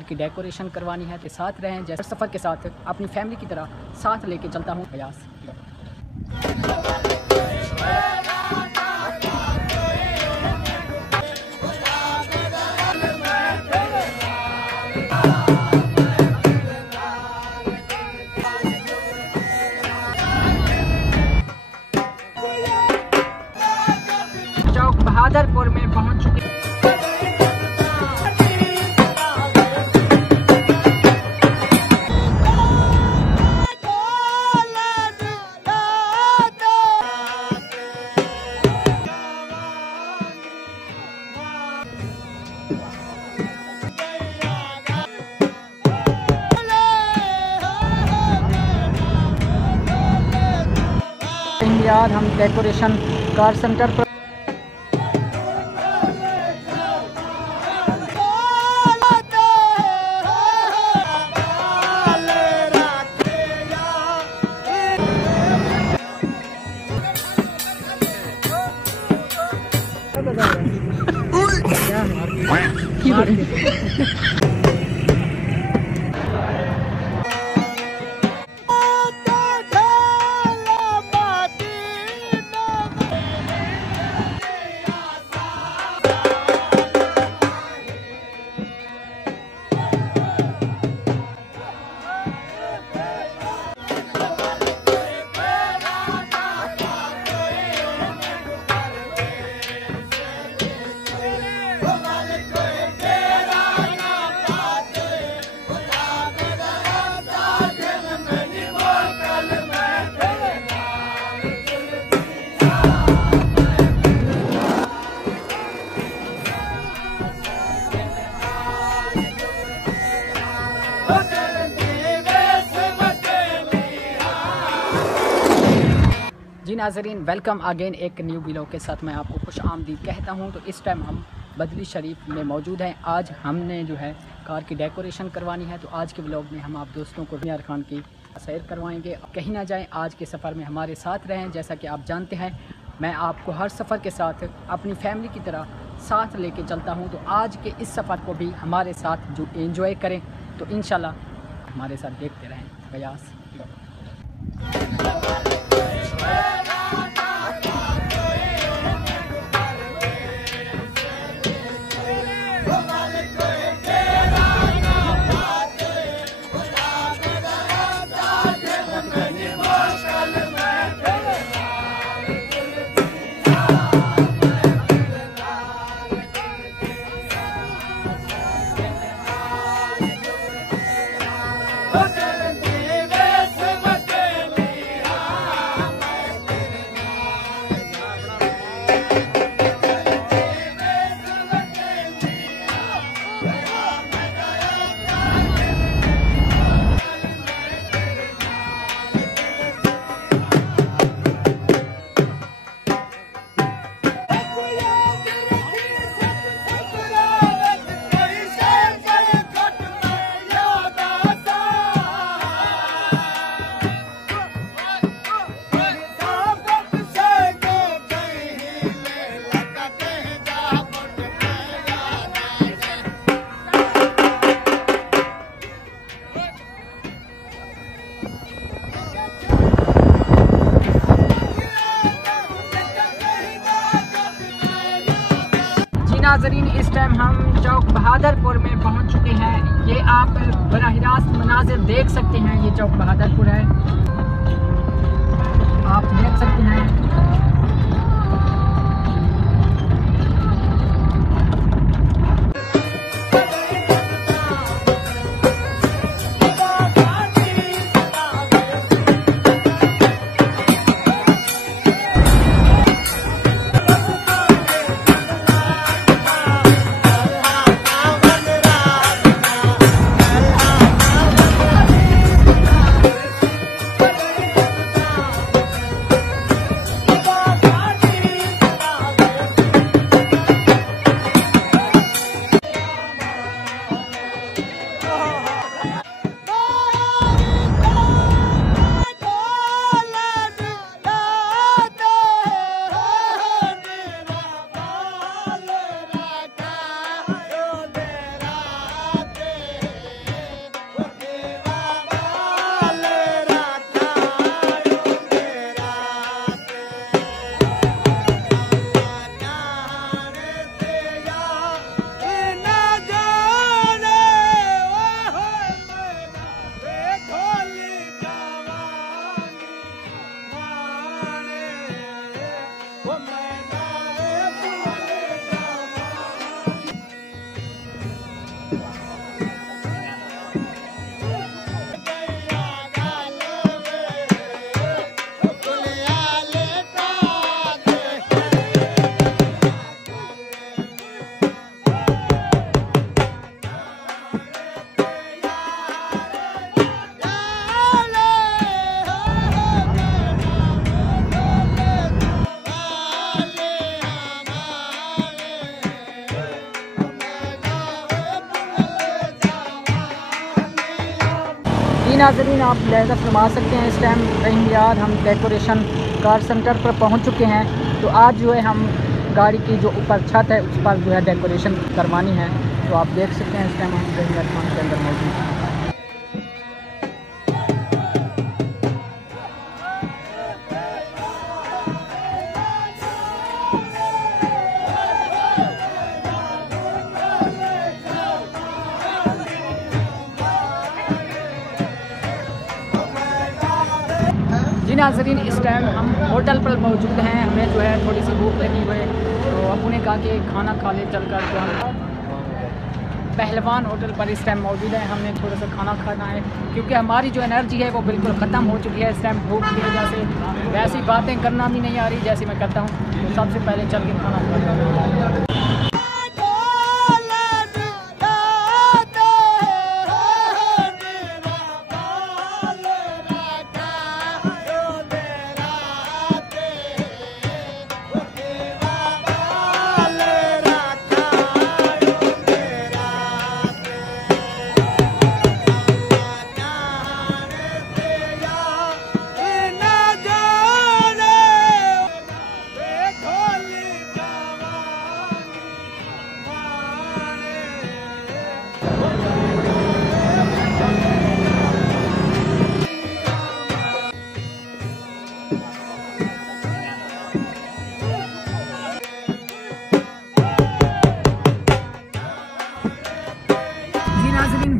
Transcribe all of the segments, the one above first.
Car की decoration करवानी है तो साथ रहें। जैसे सफ़र के साथ अपनी फैमिली की तरह साथ लेके चलता हूँ प्रयास। चौक बहादुरपुर में पहुंच चुके। यार हम डेकोरेशन कार सेंटर पर जी नाज़रीन, वेलकम अगेन एक न्यू वीडियो के साथ मैं आपको खुश आमदीद कहता हूं। तो इस टाइम हम बदली शरीफ में मौजूद हैं। आज हमने जो है कार की डेकोरेशन करवानी है। तो आज के व्लॉग में हम आप दोस्तों को मीनार खान की सैर करवाएंगे। कहीं ना जाएं, आज के सफ़र में हमारे साथ रहें। जैसा कि आप जानते हैं मैं आपको हर सफ़र के साथ अपनी फैमिली की तरह साथ लेके चलता हूँ। तो आज के इस सफ़र को भी हमारे साथ जो एंजॉय करें। तो इंशाल्लाह हमारे साथ देखते रहें प्रयास। नाज़रीन, इस टाइम हम चौक बहादुरपुर में पहुंच चुके हैं। ये आप बराह रास्त मनाज़िर देख सकते हैं। ये चौक बहादुरपुर है, आप देख सकते हैं। जी नाज़रीन, आप लहज़ा फरमा सकते हैं इस टाइम रहीम यार हम डेकोरेशन कार सेंटर पर पहुंच चुके हैं। तो आज जो है हम गाड़ी की जो ऊपर छत है उस पर जो है डेकोरेशन करवानी है। तो आप देख सकते हैं इस टाइम हम रहीम यार खान के अंदर मौजूद हैं। जी नाज़रीन, इस टाइम हम होटल पर मौजूद हैं। हमें जो है थोड़ी सी भूख लगी हुई है, तो अबू ने कहा कि खाना खा ले चल कर। तो हम पहलवान होटल पर इस टाइम मौजूद है। हमने थोड़ा सा खाना खाना है क्योंकि हमारी जो एनर्जी है वो बिल्कुल ख़त्म हो चुकी है। इस टाइम भूख की वजह से वैसी बातें करना भी नहीं आ रही जैसे मैं करता हूँ। तो सबसे पहले चल के खाना खाता हूँ।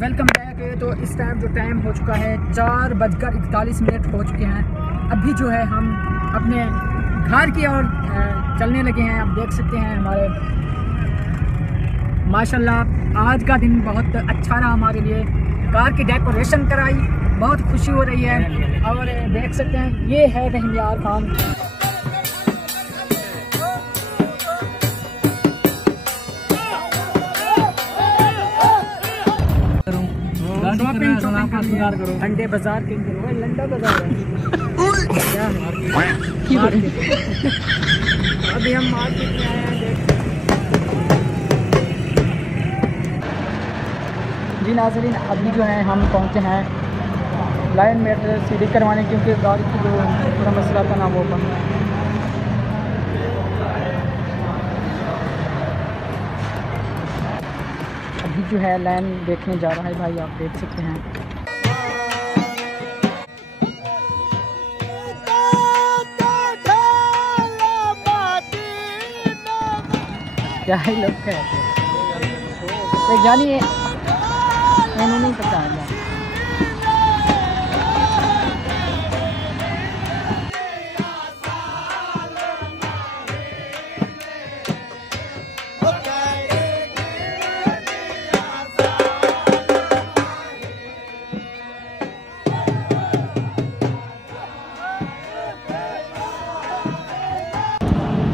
Welcome back. तो इस टाइम जो टाइम हो चुका है 4:41 हो चुके हैं। अभी जो है हम अपने घर की ओर चलने लगे हैं। आप देख सकते हैं हमारे माशाल्लाह आज का दिन बहुत अच्छा रहा हमारे लिए। कार की डेकोरेशन कराई, बहुत खुशी हो रही है। और देख सकते हैं ये है रहीम यार खान। अंडे बाजार के लंडा बाजार है क्या है? अभी हम मार्केट में आए हैं। जी नाज़रीन, अभी जो है हम पहुँचे हैं लाइन में सीढ़ी करवाने, क्योंकि गाड़ी की जो थोड़ा मसला था ना वो बंद। अभी जो है लाइन देखने जा रहा है भाई, आप देख सकते हैं। क्या ही लोग कहते जानिए, मैंने नहीं पता है।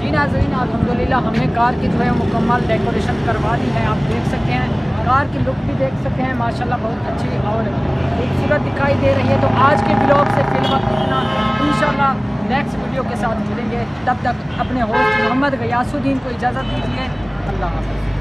नाज़रीन, अल्हम्दुलिल्लाह हमने कार की जो है मुकम्मल डेकोरेशन करवा दी है। आप देख सकते हैं कार की लुक भी देख सकते हैं, माशाल्लाह बहुत अच्छी और खूबसूरत दिखाई दे रही है। तो आज के ब्लॉग से फिलहाल इतना, इंशाल्लाह नेक्स्ट वीडियो के साथ जुड़ेंगे। तब तक अपने होस्ट मोहम्मद गयासुद्दीन को इजाज़त दीजिए। अल्लाह हाफ़िज़।